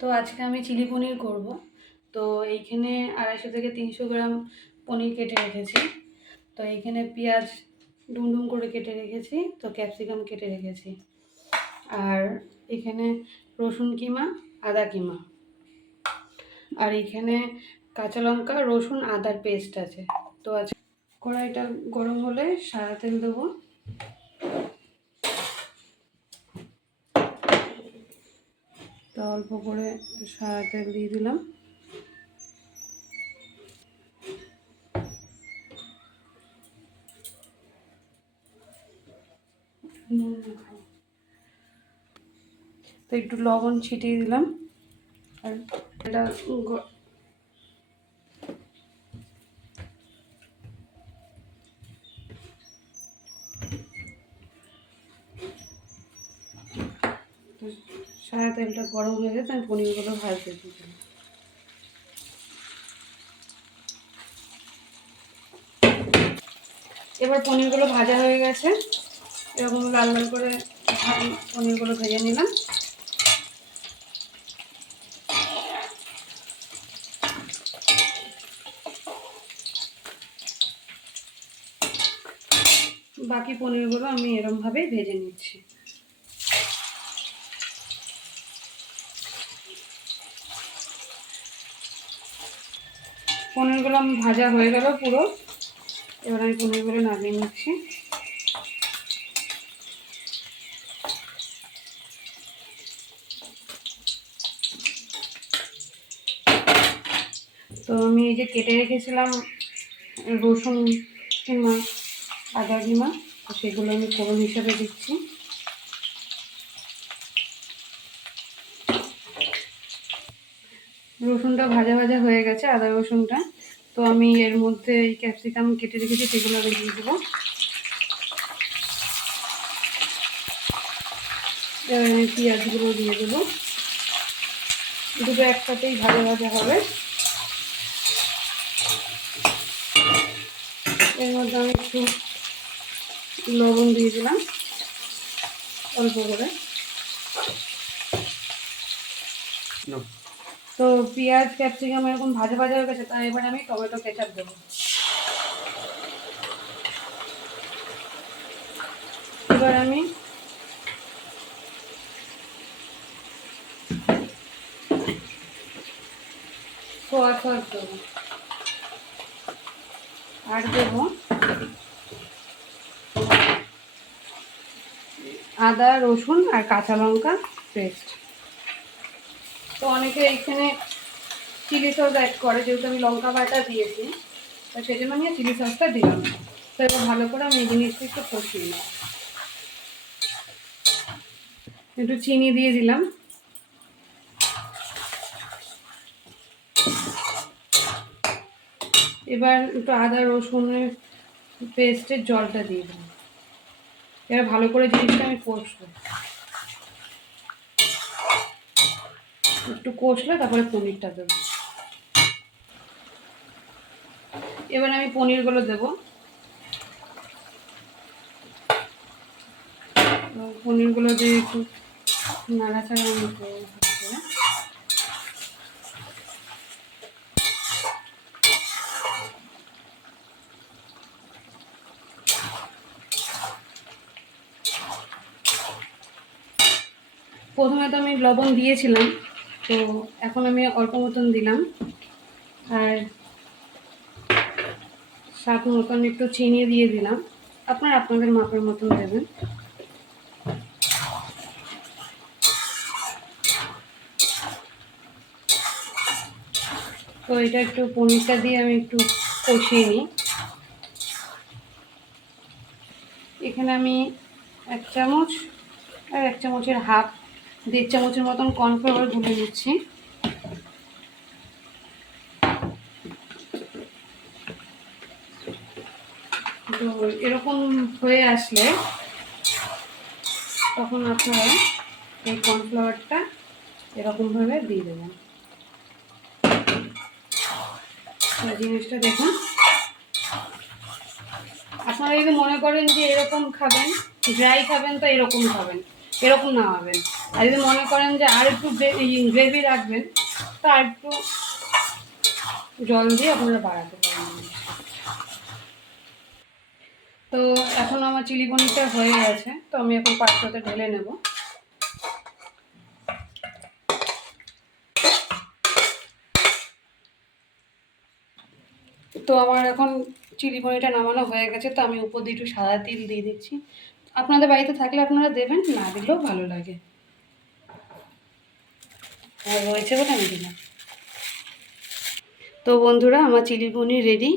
তো আজকে আমি চিলি পনির করব। তো এইখানে 250 থেকে 300 গ্রাম পনির কেটে রেখেছি। তো এইখানে পেঁয়াজ ডুমডুম করে কেটে রেখেছি, তো ক্যাপসিকাম কেটে রেখেছি, আর এখানে রসুন কিমা, আদা কিমা, আর এইখানে কাঁচা লঙ্কা, রসুন, আদার পেস্ট আছে। তো আজ কড়াইটা গরম হলে সাদা তেল দেবো। তো অল্প করে সাদা তেল দিয়ে দিলাম। তো একটু লবণ ছিটিয়ে দিলাম। আর এটা সাদা তেলটা গরম হয়ে গেছে, আমি পনিরগুলো ভাজতে দিলাম। এবার পনিরগুলো ভাজা হয়ে গেছে, এরকম লাল লাল করে পনিরগুলো ভেজে নিলাম। বাকি পনিরগুলো আমি এরকমভাবেই ভেজে নিচ্ছি। পনিরগুলো আমি ভাজা হয়ে গেল পুরো। এবার আমি পনিরগুলো নামিয়ে নিচ্ছি। তো আমি এই যে কেটে রেখেছিলাম রসুন কিমা, আদা কিমা, তো সেগুলো আমি ফোড়ন হিসাবে দিচ্ছি। রসুনটা ভাজা ভাজা হয়ে গেছে, আদা রসুনটা। তো আমি এর মধ্যে এই ক্যাপসিকাম কেটে রেখেছি, সেগুলো দিয়ে দেবো। এবার আমি পেঁয়াজগুলো দিয়ে দেবো। দুটো একসাথেই ভাজা ভাজা হবে। এর মধ্যে আমি একটু লবণ দিয়ে দিলাম অল্প করে। তো পেঁয়াজ ক্যাপসিকাম এরকম ভাজা ভাজা হয়ে গেছে, তাই এবার আমি টমেটো কেচাপ দেবো। এবার আমি সোয়া সস দেবো, আর দেবো আদা রসুন আর কাঁচা লঙ্কা পেস্ট। তো অনেকে এইখানে চিলি সস অ্যাড করে, যেহেতু আমি লঙ্কা বাটা দিয়েছি, তো সেই জন্য আমি চিলি সসটা দিলাম। তো এবার ভালো করে আমি এই জিনিসটা একটু কষিয়ে নিই। একটু চিনি দিয়ে দিলাম। এবার একটু আদা রসুনের পেস্টের জলটা দিয়ে দিলাম। এবার ভালো করে জিনিসটা আমি কষবো। একটু কষলে তারপরে পনিরটা দেবো। এবার আমি পনিরগুলো দেবো। পনিরগুলো দিয়ে একটু নাড়াচাড়া আমি করবো। প্রথমে তো আমি লবণ দিয়েছিলাম, তো এখন আমি অল্প মতন দিলাম, আর স্বাদ মতন একটু চিনি দিয়ে দিলাম। আপনারা আপনাদের মাপের মতন দেবেন। তো এটা একটু পনিরটা দিয়ে আমি একটু কষিয়ে নিই। এখানে আমি 1 চামচ আর 1 চামচের হাফ, 1.5 চামচের মতন কর্নফ্লাওয়ার গুলে নিচ্ছি। তো এরকম হয়ে আসলে তখন আপনারা এই কর্নফ্লাওয়ারটা এরকমভাবে দিয়ে দেবেন। জিনিসটা দেখুন, আপনারা যদি মনে করেন যে এরকম খাবেন, ড্রাই খাবেন, তো এরকম খাবেন। এরকম নামাবেন। আর যদি মনে করেন যে আর একটু গ্রেভি রাখবেন, তা আর একটু জল দিয়ে আপনারা বাড়াতে পারেন। তো এখন আমার চিলি পনিরটা হয়ে গেছে, তো আমি এখন পাত্রতে ঢেলে নেব। তো আমার এখন চিলি পনিরটা নামানো হয়ে গেছে, তো আমি উপর দিয়ে একটু সাদা তিল দিয়ে দিচ্ছি। আপনাদের বাড়িতে থাকলে আপনারা দেবেন, না দিলেও ভালো লাগে, আর রয়েছে বলে আমি দিলাম। তো বন্ধুরা, আমার চিলি পনির রেডি।